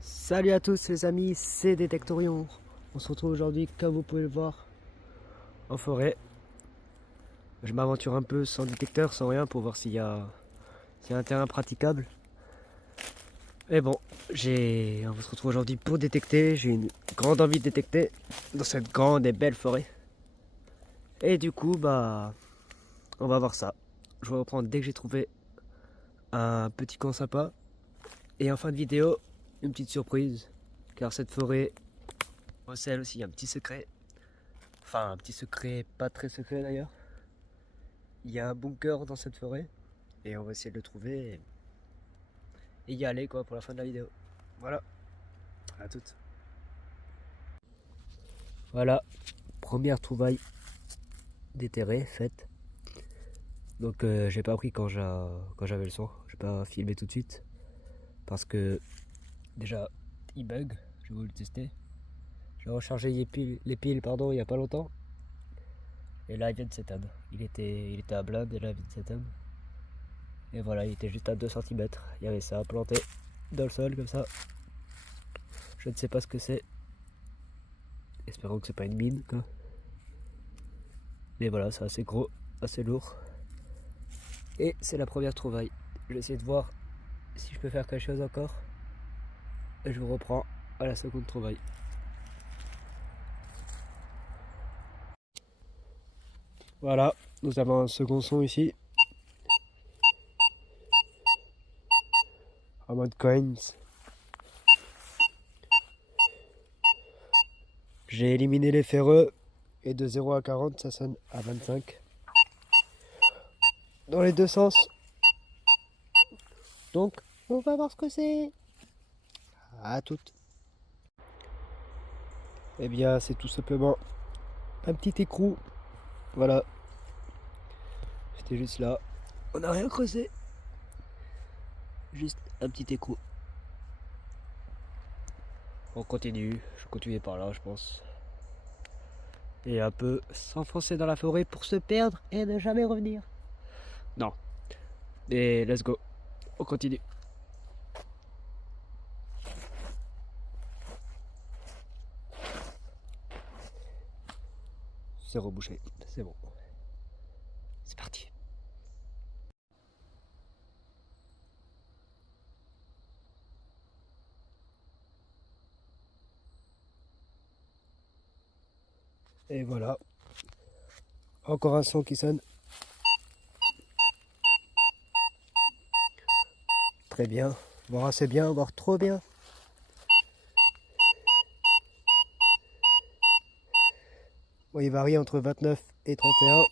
Salut à tous les amis, c'est Détectorion. On se retrouve aujourd'hui, comme vous pouvez le voir, en forêt. Je m'aventure un peu sans détecteur, sans rien, pour voir s'il y a un terrain praticable. Et bon, on se retrouve aujourd'hui pour détecter. J'ai une grande envie de détecter dans cette grande et belle forêt. Et du coup, on va voir ça. Je vais reprendre dès que j'ai trouvé un petit coin sympa. Et en fin de vidéo, une petite surprise. Car cette forêt recèle aussi un petit secret. Enfin, un petit secret, pas très secret d'ailleurs. Il y a un bunker dans cette forêt. Et on va essayer de le trouver et y aller quoi pour la fin de la vidéo. Voilà, à toutes. Voilà, première trouvaille déterrée, faite. Donc j'ai pas pris quand j'avais le son. J'ai pas filmé tout de suite. Parce que déjà, il bug. Je vais vous le tester. J'ai rechargé les piles pardon, il y a pas longtemps. Et là, il vient de s'éteindre. Il était à blinde et là, il vient de s'éteindre. Et voilà, il était juste à 2 cm. Il y avait ça planté dans le sol comme ça. Je ne sais pas ce que c'est. Espérons que c'est pas une mine quoi. Mais voilà, c'est assez gros, assez lourd. Et c'est la première trouvaille. Je vais essayer de voir si je peux faire quelque chose encore. Et je vous reprends à la seconde trouvaille. Voilà, nous avons un second son ici. En mode coins. J'ai éliminé les ferreux. Et de 0 à 40, ça sonne à 25. Dans les deux sens. Donc, on va voir ce que c'est. À toutes. Eh bien, c'est tout simplement un petit écrou. Voilà. C'était juste là. On n'a rien creusé. Juste un petit écrou. On continue. Je vais continuer par là, je pense. Et un peu s'enfoncer dans la forêt pour se perdre et ne jamais revenir. Non. Et let's go. On continue. C'est rebouché. C'est bon. C'est parti. Et voilà. Encore un son qui sonne. Très bien. Voire assez bien, voire trop bien. Bon, il varie entre 29 et 31.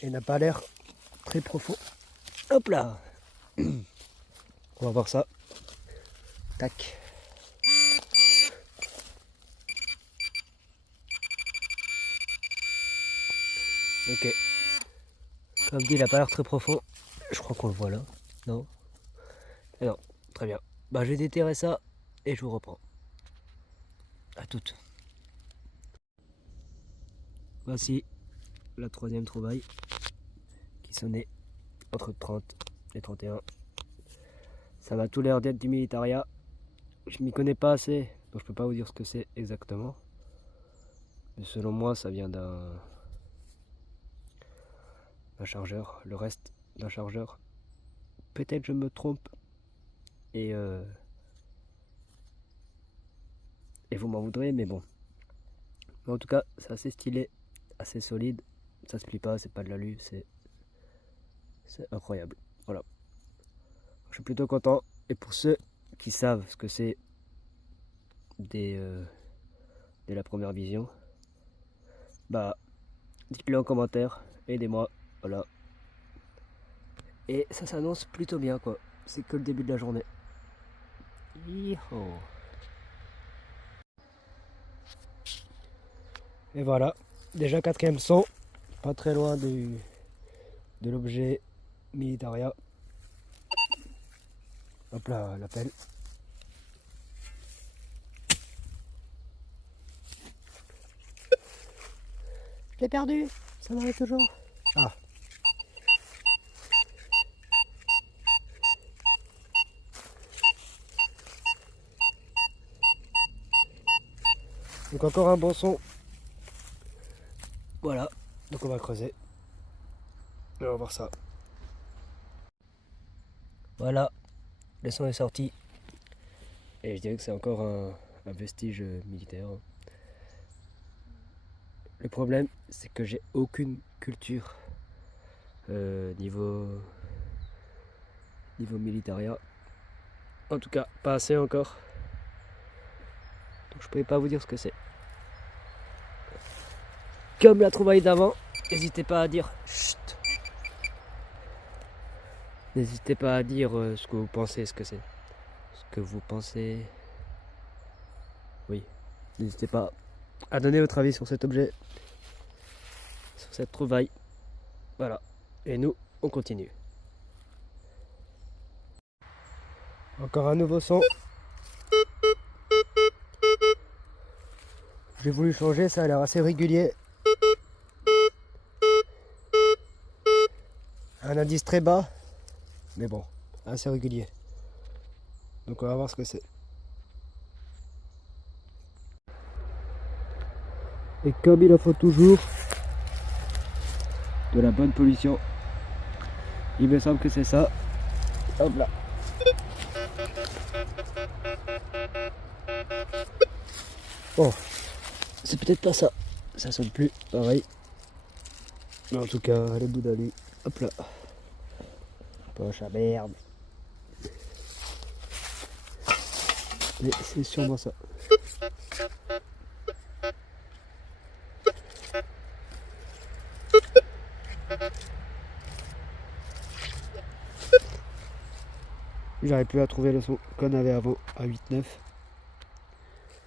Et n'a pas l'air très profond. Hop là. On va voir ça. Tac. Ok. Comme dit, il n'a pas l'air très profond. Je crois qu'on le voit là. Non? Et non. Très bien. Bah, je vais déterrer ça et je vous reprends. À toutes. Voici la troisième trouvaille qui sonnait entre 30 et 31. Ça m'a tout l'air d'être du militaria. Je m'y connais pas assez, donc je peux pas vous dire ce que c'est exactement. Mais selon moi, ça vient d'un chargeur, le reste d'un chargeur. Peut-être je me trompe et, euh, et vous m'en voudrez, mais bon. Mais en tout cas, c'est assez stylé, assez solide. Ça se plie pas, c'est pas de l'alu, c'est incroyable. Voilà. Je suis plutôt content. Et pour ceux qui savent ce que c'est dès, dès la première vision, bah dites-le en commentaire, aidez-moi, voilà. Et ça s'annonce plutôt bien quoi. C'est que le début de la journée. Yeehaw. Et voilà, déjà quatrième son, pas très loin de l'objet militaria. Hop là, l'appel. Je l'ai perdu, ça m'arrive toujours. Ah. Donc encore un bon son. Voilà, donc on va creuser. Et on va voir ça. Voilà, le son est sorti. Et je dirais que c'est encore un vestige militaire. Le problème, c'est que j'ai aucune culture niveau militaria. En tout cas, pas assez encore. Donc je ne pouvais pas vous dire ce que c'est. Comme la trouvaille d'avant, n'hésitez pas à dire chut. N'hésitez pas à dire ce que vous pensez, ce que c'est. Ce que vous pensez. Oui. N'hésitez pas à donner votre avis sur cet objet, sur cette trouvaille. Voilà. Et nous, on continue. Encore un nouveau son. J'ai voulu changer, ça a l'air assez régulier. Un indice très bas, mais bon, assez régulier. Donc on va voir ce que c'est. Et comme il en faut toujours de la bonne pollution, il me semble que c'est ça. Hop là. Bon, c'est peut-être pas ça. Ça sonne plus pareil. Mais en tout cas, le bout d'aller. Hop là. Poche à merde. Mais c'est sûrement ça. J'arrive plus à trouver le son qu'on avait avant à 8-9.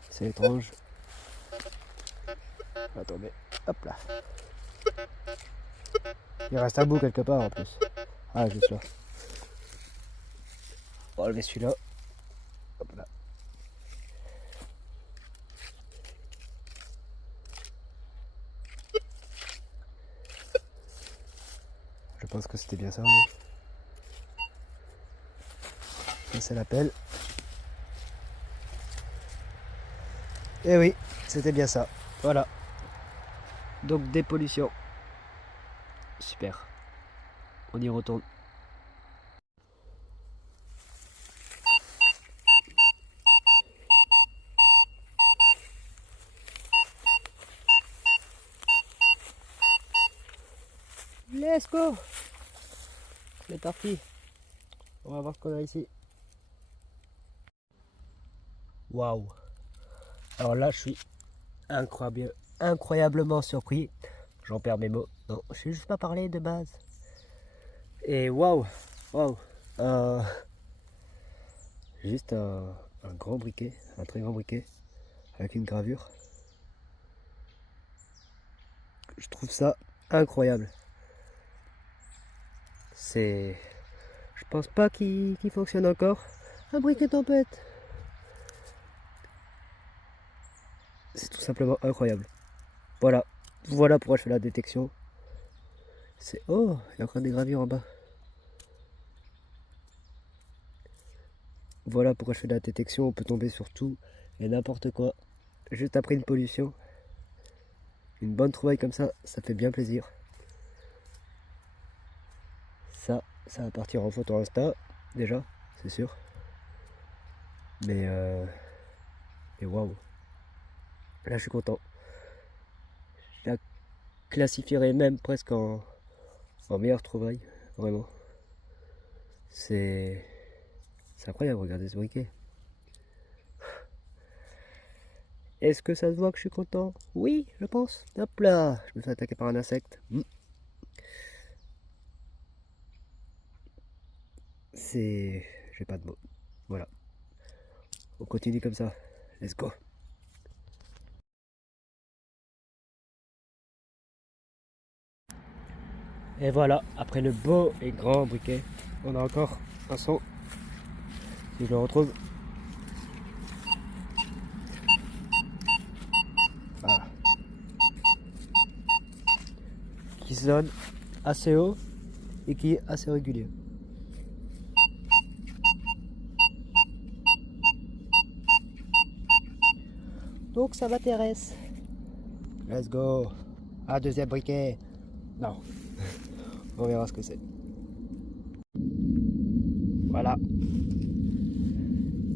C'est étrange. Attendez, hop là. Il reste un bout quelque part en plus. Ah, juste là. On va enlever celui-là. Hop là. Je pense que c'était bien ça. Ça c'est l'appel. Et oui, c'était bien ça. Voilà. Donc dépollution. Super. On y retourne. Let's go. C'est parti. On va voir ce qu'on a ici. Waouh. Alors là, je suis incroyablement surpris. J'en perds mes mots. Non, je sais juste pas parler de base. Et waouh. Waouh. Juste un grand briquet, un très grand briquet, avec une gravure. Je trouve ça incroyable. Je pense pas qu'il fonctionne encore. Un briquet tempête. C'est tout simplement incroyable. Voilà. Voilà pourquoi je fais la détection. Oh, il y a encore des gravures en bas. Voilà pourquoi je fais de la détection. On peut tomber sur tout et n'importe quoi. Juste après une pollution. Une bonne trouvaille comme ça fait bien plaisir. Ça va partir en photo Insta, déjà, c'est sûr. Mais waouh. Là, je suis content. Je la classifierais même presque en meilleure trouvaille, vraiment. C'est incroyable, regardez ce briquet. Est-ce que ça se voit que je suis content? Oui, je pense. Hop là, je me fais attaquer par un insecte. J'ai pas de mots. Voilà. On continue comme ça. Let's go. Et voilà, après le beau et grand briquet, on a encore un son. Si je le retrouve. Voilà. Qui sonne assez haut et qui est assez régulier. Donc ça m'intéresse. Let's go. Ah, deuxième briquet. Non. On verra ce que c'est. Voilà.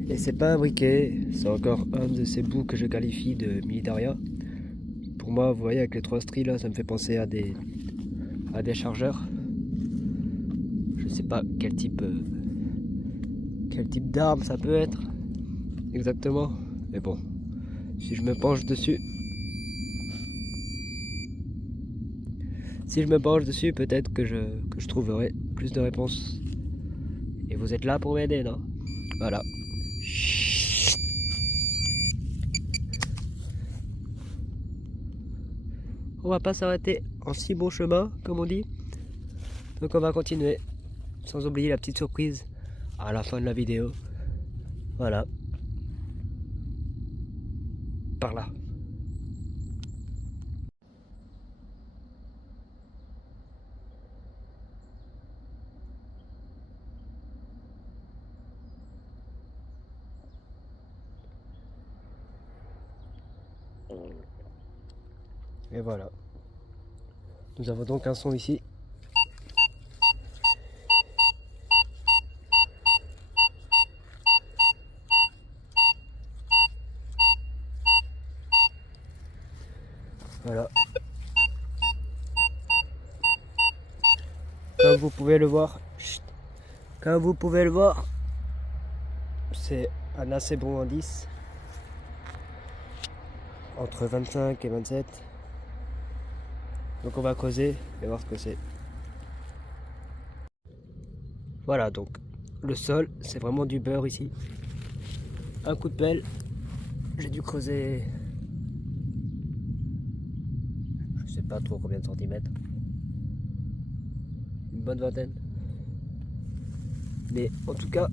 Et c'est pas un briquet, c'est encore un de ces bouts que je qualifie de Milidaria. Pour moi, vous voyez, avec les 3 stries là, ça me fait penser à des chargeurs. Je sais pas quel type d'arme ça peut être exactement, mais bon, si je me penche dessus, peut-être que je trouverai plus de réponses. Et vous êtes là pour m'aider, non? Voilà. On va pas s'arrêter en si bon chemin, comme on dit. Donc on va continuer, sans oublier la petite surprise à la fin de la vidéo. Voilà. Par là. Et voilà. Nous avons donc un son ici. Voilà. Comme vous pouvez le voir, c'est un assez bon indice. Entre 25 et 27. Donc on va creuser et voir ce que c'est. Voilà, donc le sol, c'est vraiment du beurre ici. Un coup de pelle. J'ai dû creuser, je sais pas trop combien de centimètres. Une bonne vingtaine. Mais en tout cas,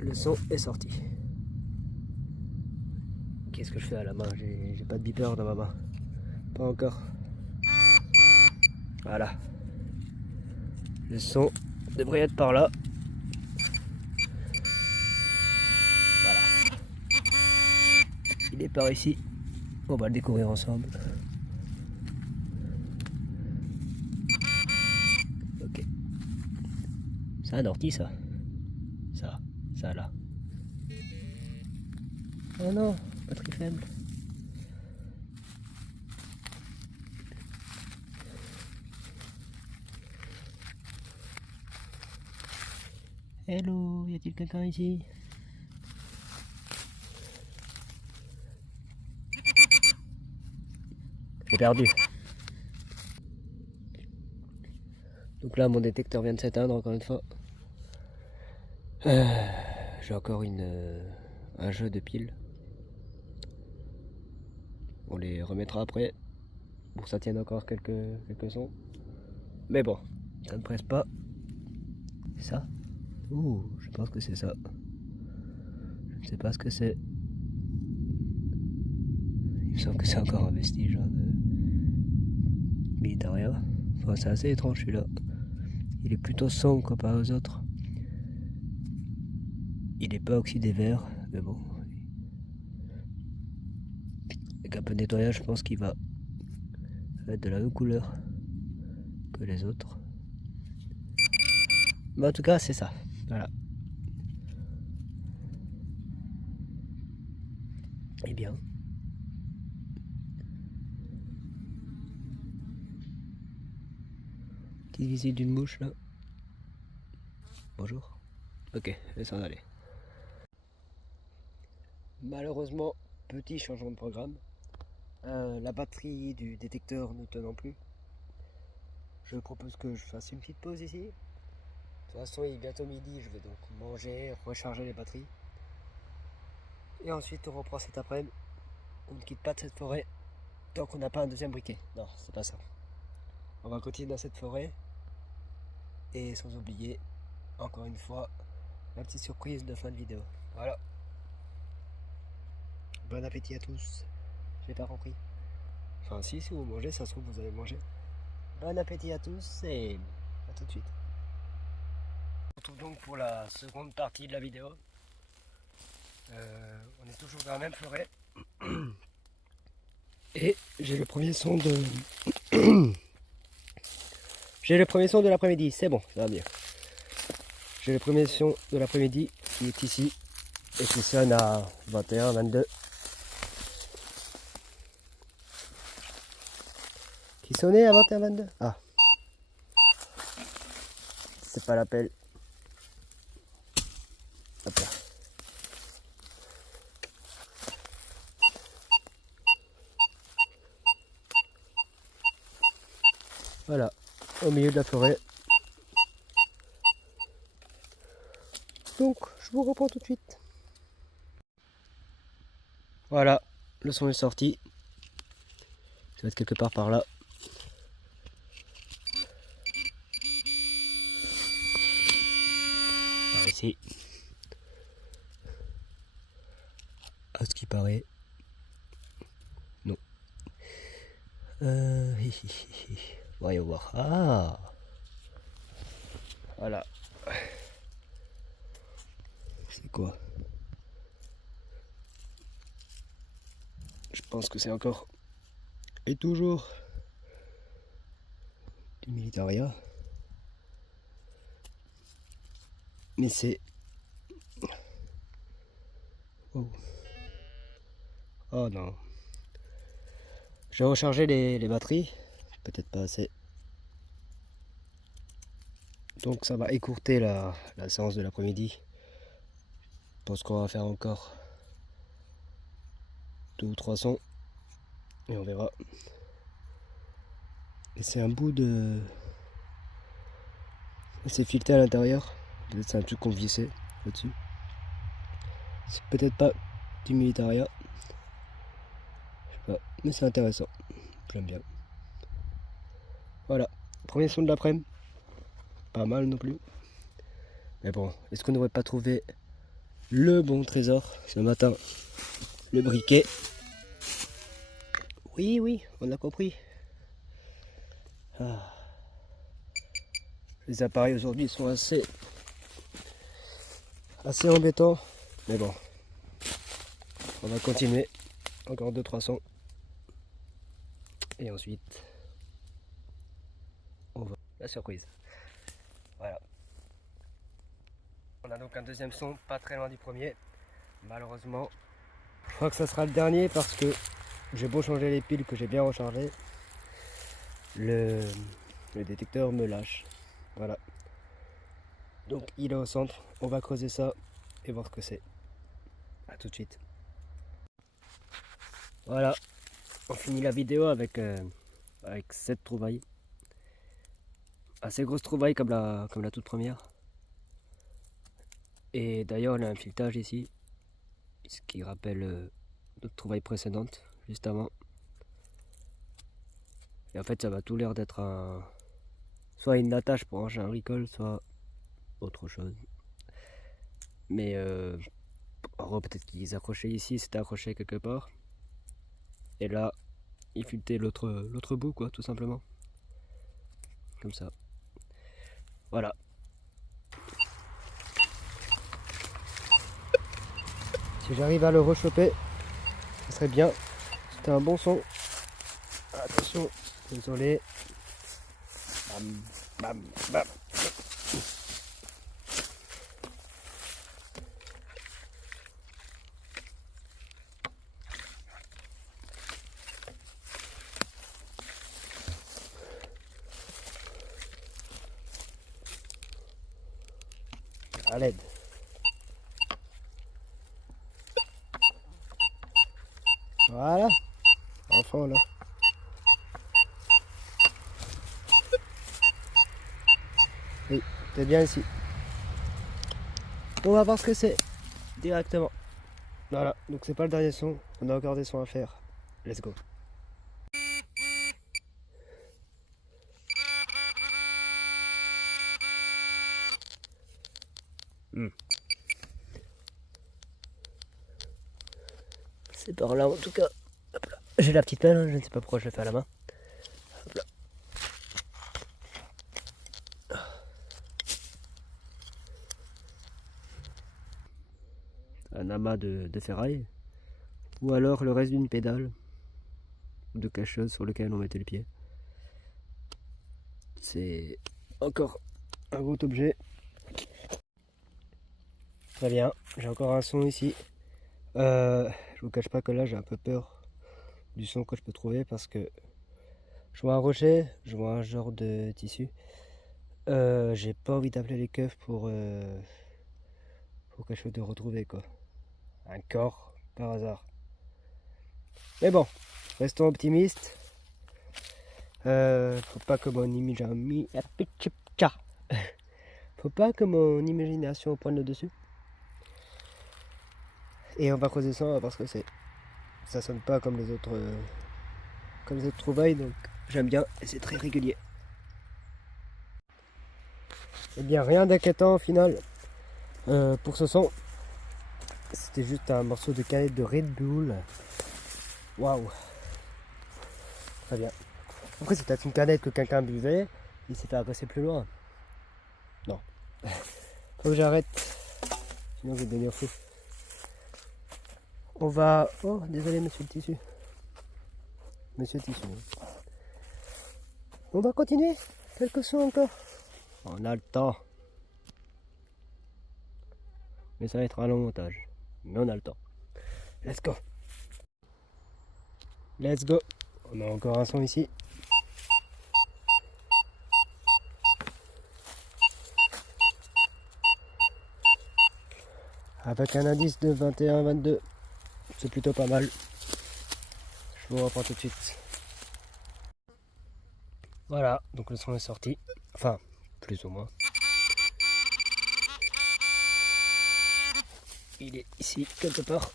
le son est sorti. Qu'est-ce que je fais à la main? J'ai pas de beeper dans ma main. Pas encore. Voilà. Le son devrait être par là. Voilà. Il est par ici. On va le découvrir ensemble. Ok. C'est un ortie ça. Ça là. Oh non, batterie faible. Hello, y a-t-il quelqu'un ici? J'ai perdu. Donc là, mon détecteur vient de s'éteindre encore une fois. J'ai encore un jeu de piles. On les remettra après pour que ça tienne encore quelques sons. Mais bon, ça ne presse pas. C'est ça? Ouh, je pense que c'est ça. Je ne sais pas ce que c'est. Il me semble que c'est encore un vestige de Militaria. Enfin, c'est assez étrange celui-là. Il est plutôt sombre comparé aux autres. Il n'est pas oxydé vert, mais bon. Avec un peu de nettoyage, je pense qu'il va être de la même couleur que les autres. Mais en tout cas, c'est ça. Voilà. Eh bien. Petite visite d'une mouche là. Bonjour. Ok, laisse en aller. Malheureusement, petit changement de programme. La batterie du détecteur ne tenant plus. Je propose que je fasse une petite pause ici. De toute façon, il est bientôt midi, je vais donc manger, recharger les batteries. Et ensuite, on reprend cet après-midi. On ne quitte pas de cette forêt tant qu'on n'a pas un deuxième briquet. Non, c'est pas ça. On va continuer dans cette forêt. Et sans oublier, encore une fois, la petite surprise de fin de vidéo. Voilà. Bon appétit à tous. J'ai pas compris. Enfin, si vous mangez, ça se trouve, vous allez manger. Bon appétit à tous et à tout de suite. On se retrouve donc pour la seconde partie de la vidéo. On est toujours dans la même forêt. Et j'ai le premier son de... j'ai le premier son de l'après-midi, c'est bon, ça va bien. J'ai le premier son de l'après-midi qui est ici et qui sonne à 21, 22. Qui sonnait à 21, 22? Ah. C'est pas l'appel. Hop là. Voilà, au milieu de la forêt. Donc, je vous reprends tout de suite. Voilà, le son est sorti. Ça va être quelque part par là. Par ici. À ce qui paraît. Non. Voyons voir. Ah! Voilà. C'est quoi? Je pense que c'est encore et toujours du militaria. Mais c'est... Oh. Oh non. J'ai rechargé les batteries. Peut-être pas assez. Donc ça va écourter la séance de l'après-midi. Je pense qu'on va faire encore 2 ou 3 sons. Et on verra. Et c'est un bout de... C'est fileté à l'intérieur. Peut-être c'est un truc qu'on vissait au-dessus. C'est peut-être pas du militaria. Je sais pas. Mais c'est intéressant. J'aime bien. Voilà. Premier son de l'après-midi. Pas mal non plus. Mais bon, est-ce qu'on n'aurait pas trouvé le bon trésor ce matin? Le briquet. Oui, oui, on a compris. Ah. Les appareils aujourd'hui sont assez embêtants. Mais bon, on va continuer. Encore 2-3 sons. Et ensuite, on va... La surprise. Voilà. On a donc un deuxième son, pas très loin du premier. Malheureusement, je crois que ça sera le dernier parce que j'ai beau changer les piles que j'ai bien rechargé, le détecteur me lâche. Voilà. Donc il est au centre, on va creuser ça et voir ce que c'est. A tout de suite. Voilà, on finit la vidéo avec cette trouvaille. Assez grosse trouvaille comme la toute première. Et d'ailleurs, on a un filetage ici, ce qui rappelle notre trouvaille précédente, juste avant. Et en fait, ça va tout l'air d'être soit une attache pour ranger un ricole, soit autre chose. Mais peut-être qu'ils accrochaient ici, c'était accroché quelque part. Et là, ils filetaient l'autre bout, quoi, tout simplement. Comme ça. Voilà. Si j'arrive à le rechoper, ce serait bien. C'était un bon son. Attention, désolé. Bam, bam, bam. À l'aide. Voilà. Enfin là. Oui, t'es bien ici. On va voir ce que c'est directement. Voilà, donc c'est pas le dernier son. On a encore des sons à faire. Let's go. C'est par là en tout cas. J'ai la petite pelle, hein, je ne sais pas pourquoi je la fais à la main. Hop là. Un amas de ferraille. ou alors le reste d'une pédale de quelque chose sur lequel on mettait le pied. C'est encore un gros objet. Très bien, j'ai encore un son ici. Je vous cache pas que là j'ai un peu peur du son que je peux trouver parce que je vois un rocher, je vois un genre de tissu. J'ai pas envie d'appeler les keufs pour quelque chose de retrouver quoi. Un corps par hasard. Mais bon, restons optimistes. Faut pas que mon faut pas que mon imagination prenne le dessus. Et on va creuser ça parce que ça sonne pas comme les autres trouvailles, donc j'aime bien et c'est très régulier. Eh bien rien d'inquiétant au final pour ce son. C'était juste un morceau de canette de Red Bull. Waouh. Très bien. Après c'est peut-être une canette que quelqu'un buvait, il s'est fait agresser plus loin. Non. Faut que j'arrête. Sinon je vais devenir fou. On va... Oh désolé monsieur le tissu. Monsieur le tissu. On va continuer. Quelques sons encore. On a le temps. Mais ça va être un long montage. Mais on a le temps. Let's go. Let's go. On a encore un son ici. Avec un indice de 21-22. C'est plutôt pas mal. Je vous reprends tout de suite. Voilà, donc le son est sorti. Enfin, plus ou moins. Il est ici, quelque part.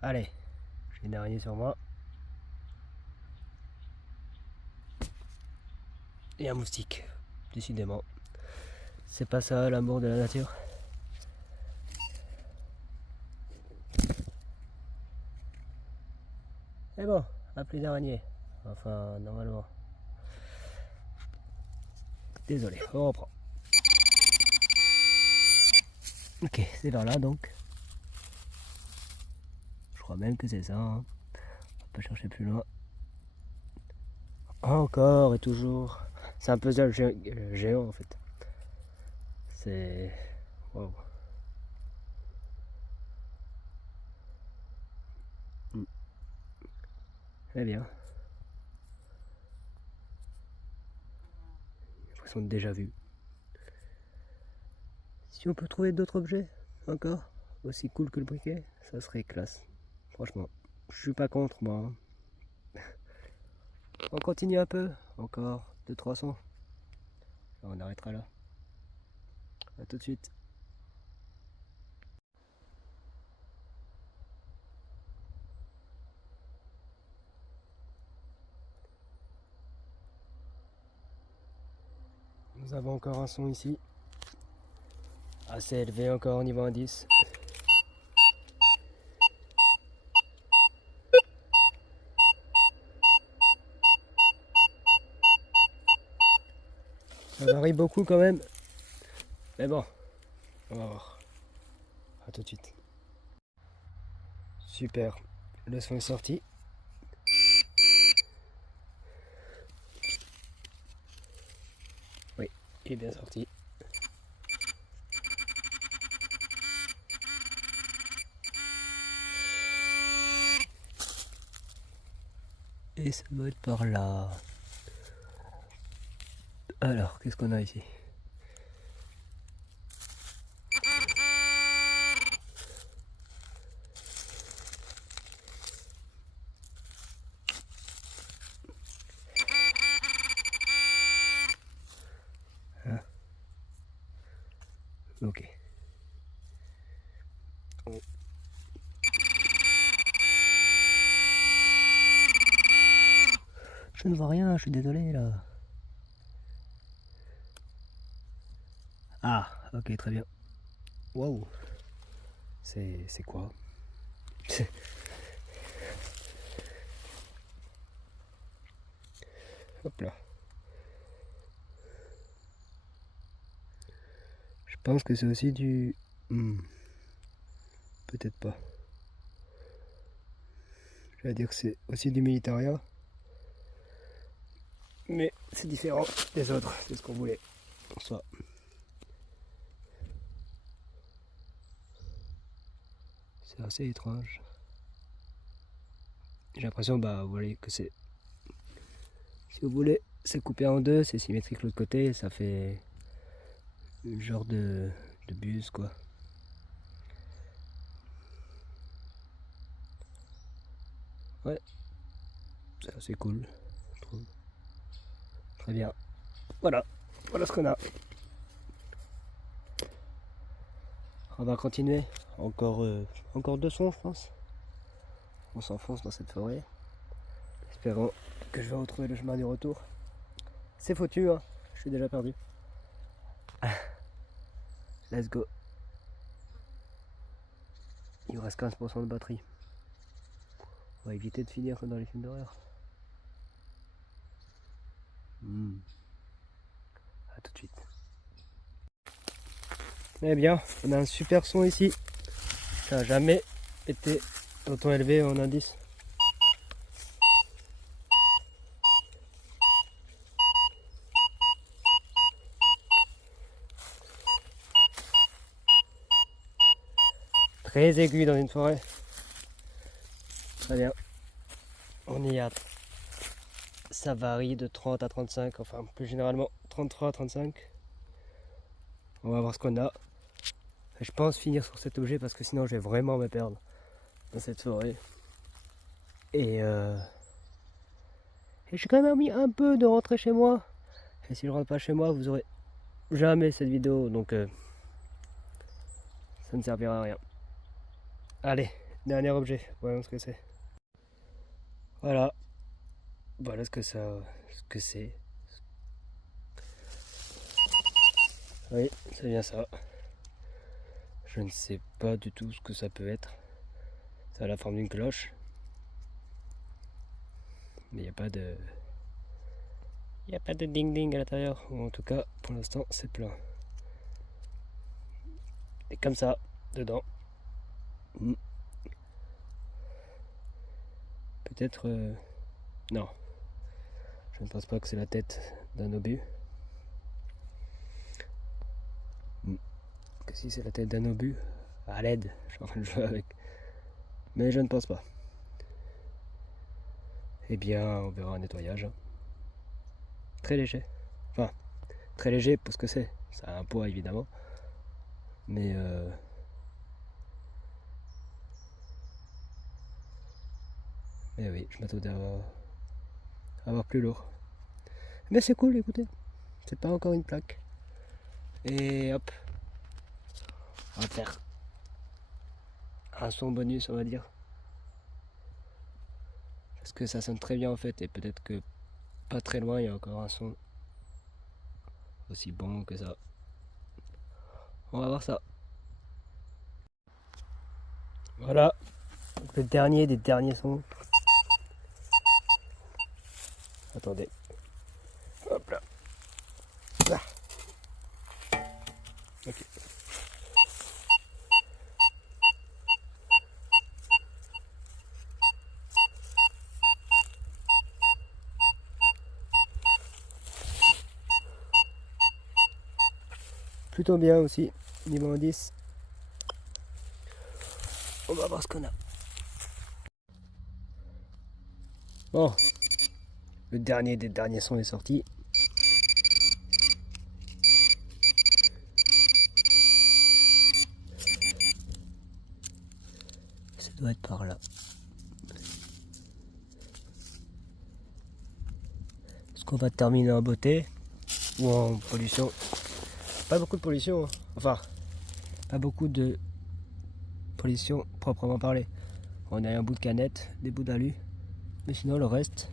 Allez, j'ai une araignée sur moi. Et un moustique, décidément. C'est pas ça l'amour de la nature. Mais bon, appelez d'araignée. Enfin, normalement. Désolé, on reprend. Ok, c'est vers là donc. Je crois même que c'est ça. Hein. On va pas chercher plus loin. Encore et toujours. C'est un puzzle géant en fait. C'est... Waouh. Très bien. J'ai l'impression de déjà vu. Si on peut trouver d'autres objets encore aussi cool que le briquet, ça serait classe. Franchement, je suis pas contre moi. On continue un peu, encore 200-300. On arrêtera là. A tout de suite. Nous avons encore un son ici. Assez élevé encore au niveau indice. Ça varie beaucoup quand même. Mais bon, on va voir. A tout de suite. Super. Le son est sorti. Oui, il est bien sorti. Et ça doit être par là. Alors, qu'est-ce qu'on a ici? Hein? Ok. Oh. Je ne vois rien, je suis désolé là. Ah, ok, très bien. Waouh. C'est quoi? Hop là. Je pense que c'est aussi du... Peut-être pas. Je vais dire que c'est aussi du Militaria. Mais c'est différent des autres, c'est ce qu'on voulait en soi. C'est assez étrange. J'ai l'impression, bah, vous voyez que c'est... Si vous voulez, c'est coupé en deux, c'est symétrique de l'autre côté, ça fait un genre de buse, quoi. Ouais, c'est assez cool, je trouve. Très bien. Voilà, voilà ce qu'on a. On va continuer. Encore 2 sons, je pense. On s'enfonce dans cette forêt. Espérons que je vais retrouver le chemin du retour. C'est foutu, hein. Je suis déjà perdu. Let's go. Il me reste 15% de batterie. On va éviter de finir comme dans les films d'horreur. A tout de suite. Eh bien, on a un super son ici. Ça n'a jamais été autant élevé en indice. Très aigu dans une forêt. Très bien. On y a. Ça varie de 30 à 35, enfin plus généralement 33 à 35. On va voir ce qu'on a. Je pense finir sur cet objet parce que sinon je vais vraiment me perdre dans cette forêt. Et j'ai quand même envie un peu de rentrer chez moi. Et si je rentre pas chez moi, vous aurez jamais cette vidéo, donc ça ne servira à rien. Allez, dernier objet, voyons ce que c'est. Voilà. Voilà ce que c'est. Oui, c'est bien ça. Je ne sais pas du tout ce que ça peut être. Ça a la forme d'une cloche. Mais il n'y a pas de... Il n'y a pas de ding-ding à l'intérieur. Ou en tout cas, pour l'instant, c'est plein. Et comme ça, dedans. Peut-être... Non. Je ne pense pas que c'est la tête d'un obus. Que si c'est la tête d'un obus, à l'aide, je suis en train de jouer avec. Mais je ne pense pas. Eh bien, on verra un nettoyage. Très léger. Enfin, très léger pour ce que c'est. Ça a un poids évidemment. Mais oui, je m'attendais à avoir plus lourd. Mais c'est cool, écoutez. C'est pas encore une plaque. Et hop. On va faire un son bonus, on va dire. Parce que ça sonne très bien en fait. Et peut-être que pas très loin, il y a encore un son aussi bon que ça. On va voir ça. Voilà. Donc, le dernier des derniers sons. Attendez. Hop là. Ah. Ok. Plutôt bien aussi, niveau indice. On va voir ce qu'on a. Bon, le dernier des derniers sons est sorti. Ça doit être par là. Est-ce qu'on va terminer en beauté ou en pollution? Pas beaucoup de pollution, hein. Enfin, pas beaucoup de pollution proprement parlé. On a un bout de canette, des bouts d'alu, mais sinon le reste,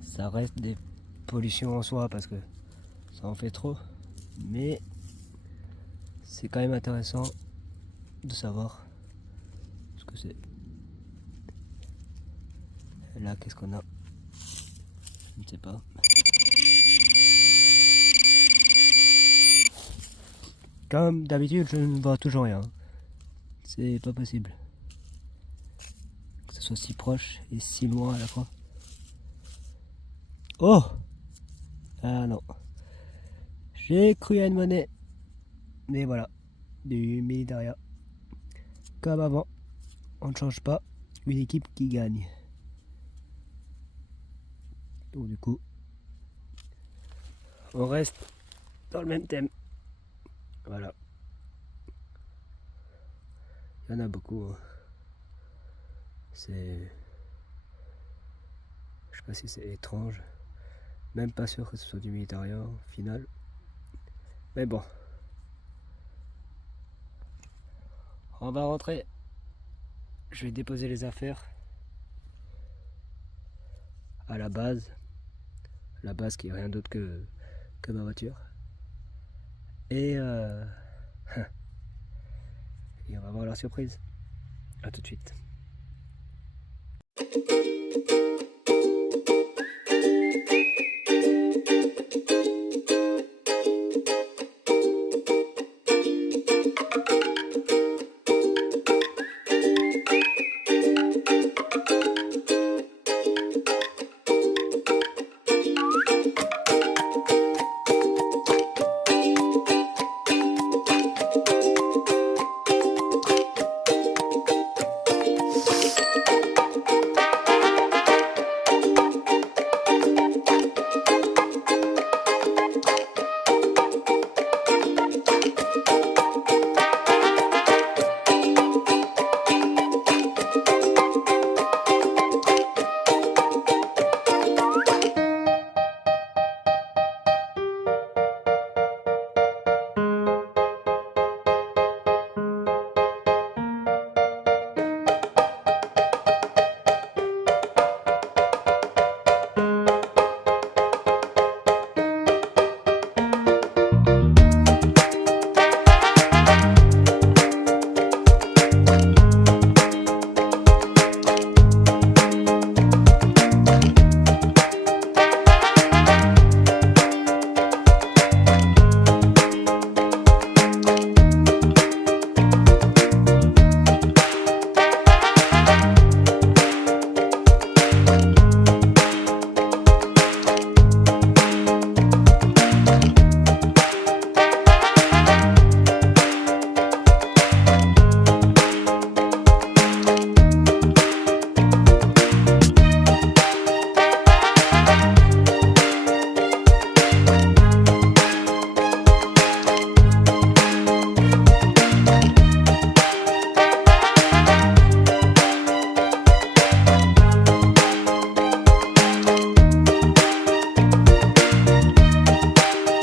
ça reste des pollutions en soi parce que ça en fait trop. Mais c'est quand même intéressant de savoir ce que c'est. Là, qu'est-ce qu'on a? Je ne sais pas. Comme d'habitude, je ne vois toujours rien. C'est pas possible. Que ce soit si proche et si loin à la fois. Oh! Ah non. J'ai cru à une monnaie. Mais voilà. Du Militaria. Comme avant. On ne change pas. Une équipe qui gagne. Donc du coup, on reste dans le même thème. Voilà. Il y en a beaucoup. Hein. C'est... Je sais pas si c'est étrange. Même pas sûr que ce soit du Militaria au final. Mais bon. On va rentrer. Je vais déposer les affaires à la base. La base qui est rien d'autre que ma voiture. Et, et on va voir la surprise. A tout de suite.